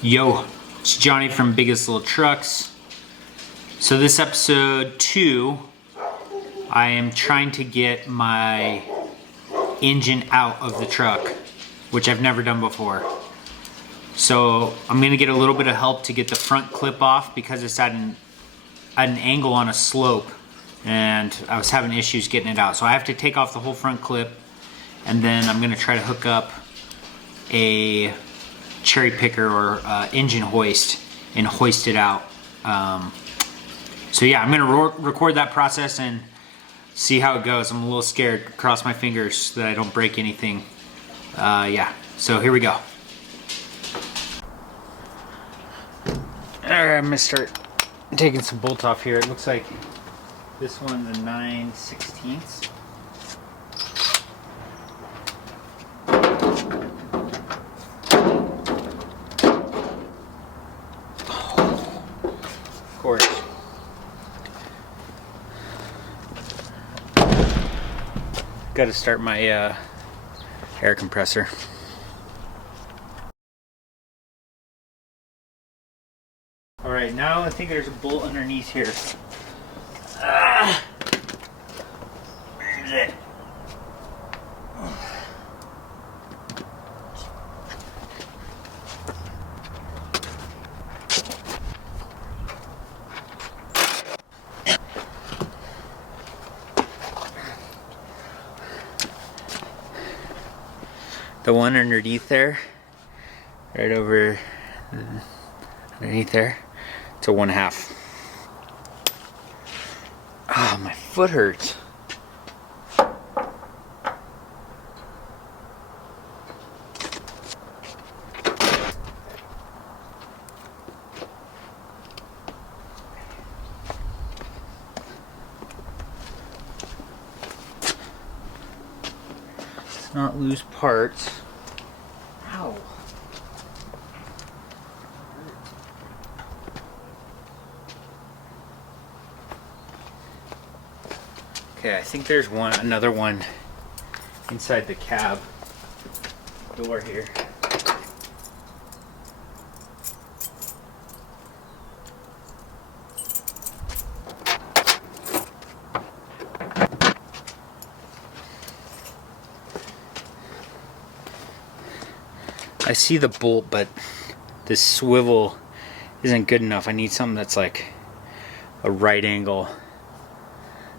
Yo, it's Johnny from Biggest Little Trucks. So this episode 2, I am trying to get my engine out of the truck, which I've never done before. So I'm gonna get a little bit of help to get the front clip off because it's at an angle on a slope and I was having issues getting it out. So I have to take off the whole front clip and then I'm gonna try to hook up a cherry picker or engine hoist and hoist it out. So yeah, I'm gonna record that process and see how it goes. I'm a little scared. Cross my fingers that I don't break anything. Yeah, so here we go. Alright, I'm gonna start taking some bolts off here. It looks like this one's a 9/16. Of course. Got to start my air compressor. All right, now I think there's a bolt underneath here. Where is it? The one underneath there, right over underneath there, it's a 1/2. Oh, my foot hurts. Let's not lose parts. Ow. Okay, I think there's another one inside the cab door here. I see the bolt, but this swivel isn't good enough. I need something that's like a right angle.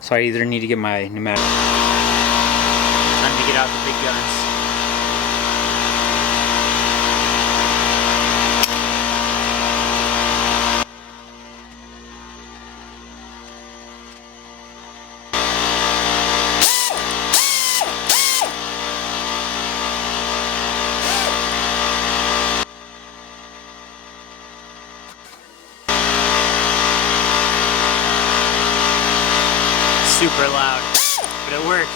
So I either need to get my pneumatic. Time to get out the big guns. Super loud, but it worked.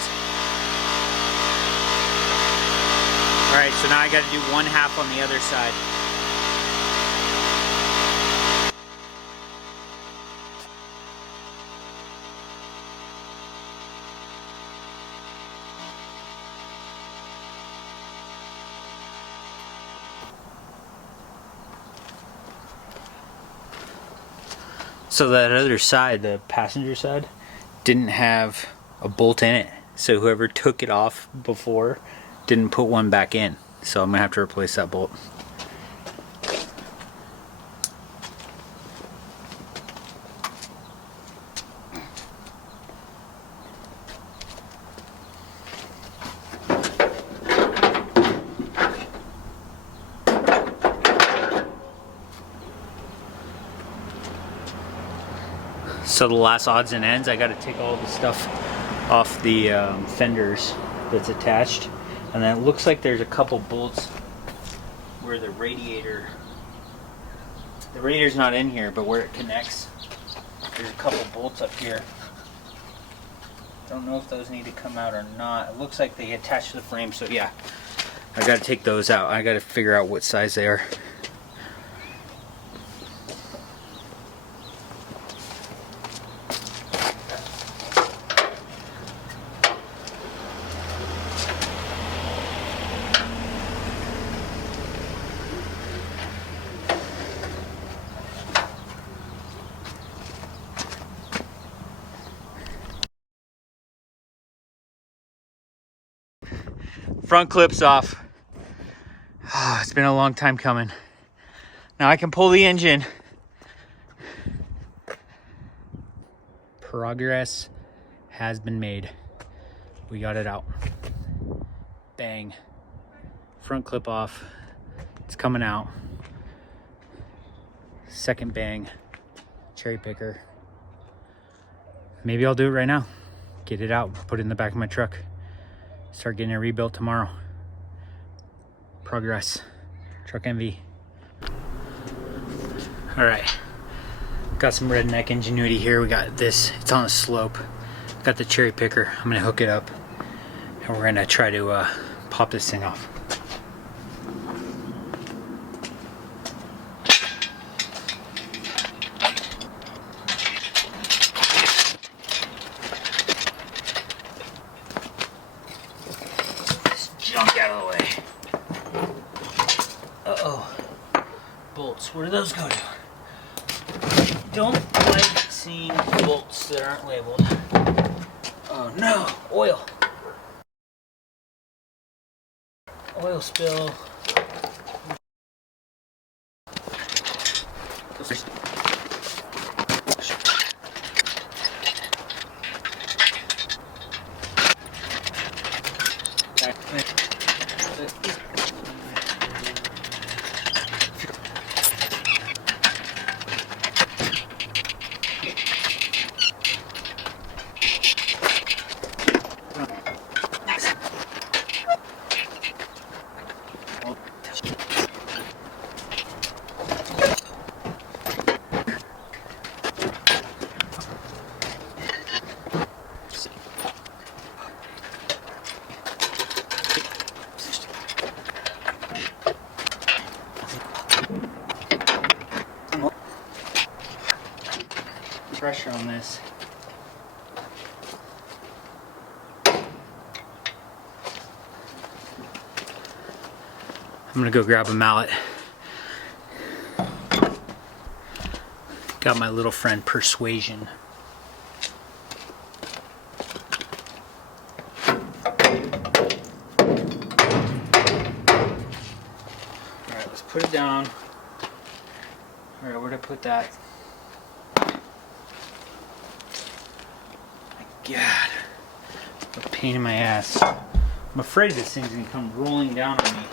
Alright, so now I gotta do 1/2 on the other side. So that other side, the passenger side, didn't have a bolt in it, so whoever took it off before didn't put one back in, so I'm gonna have to replace that bolt. So the last odds and ends, I got to take all the stuff off the fenders that's attached, and then it looks like there's a couple bolts where the radiator's not in here, but where it connects, there's a couple bolts up here. Don't know if those need to come out or not. It looks like they attach to the frame, so yeah, I got to take those out. I got to figure out what size they are. Front clip's off. Oh, it's been a long time coming. Now I can pull the engine. Progress has been made. We got it out. Bang. Front clip off. It's coming out. Second bang. Cherry picker. Maybe I'll do it right now. Get it out, put it in the back of my truck. Start getting it rebuilt tomorrow. Progress. Truck Envy. All right. Got some redneck ingenuity here. We got this. It's on a slope. Got the cherry picker. I'm gonna hook it up, and we're gonna try to pop this thing off. Junk out of the way. Uh-oh. Bolts. Where do those go to? Don't like seeing bolts that aren't labeled. Oh no! Oil. Oil spill. Pressure on this. I'm gonna go grab a mallet. Got my little friend Persuasion. Alright, let's put it down. Alright, where'd I put that? God, what a pain in my ass. I'm afraid this thing's gonna come rolling down on me.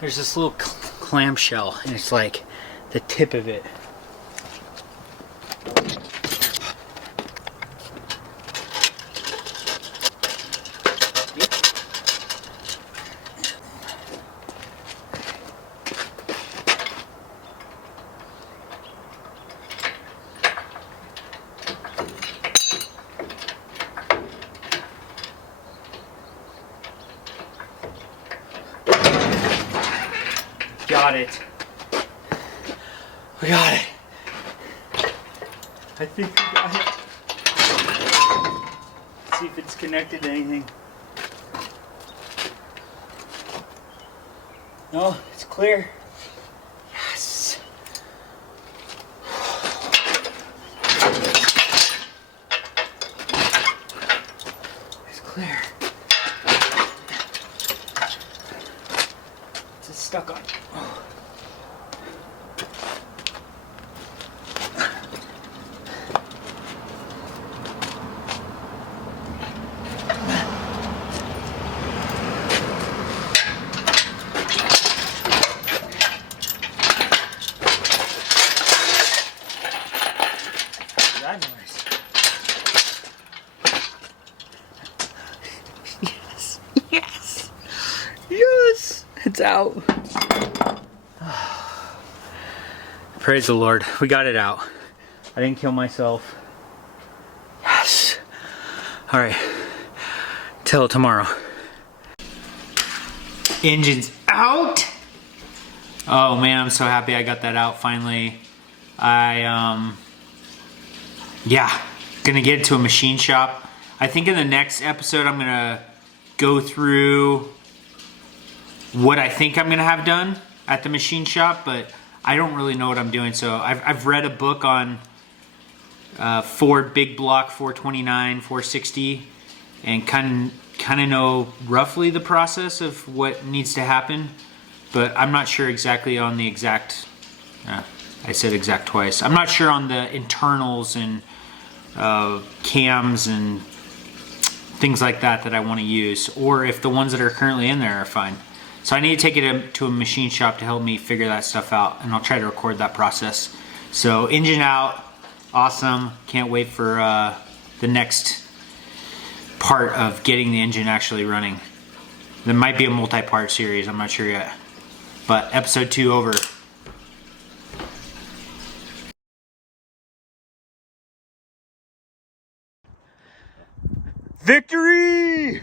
There's this little clamshell, and it's like the tip of it. Got it. We got it. I think we got it. Let's see if it's connected to anything. No, it's clear. Yes. It's clear. It's stuck on. That noise. Yes. Yes. Yes. It's out. Praise the Lord. We got it out. I didn't kill myself. Yes. All right. Till tomorrow. Engine's out. Oh man, I'm so happy I got that out finally. Yeah, gonna get it to a machine shop. I think in the next episode I'm gonna go through what I think I'm gonna have done at the machine shop, but I don't really know what I'm doing. So I've read a book on Ford Big Block 429, 460, and kind of know roughly the process of what needs to happen, but I'm not sure exactly on the exact, I said exact twice. I'm not sure on the internals and cams and things like that I want to use, or if the ones that are currently in there are fine. So I need to take it to a machine shop to help me figure that stuff out, and I'll try to record that process. So engine out, awesome. Can't wait for the next part of getting the engine actually running. There might be a multi-part series, I'm not sure yet. But episode 2 over. Victory!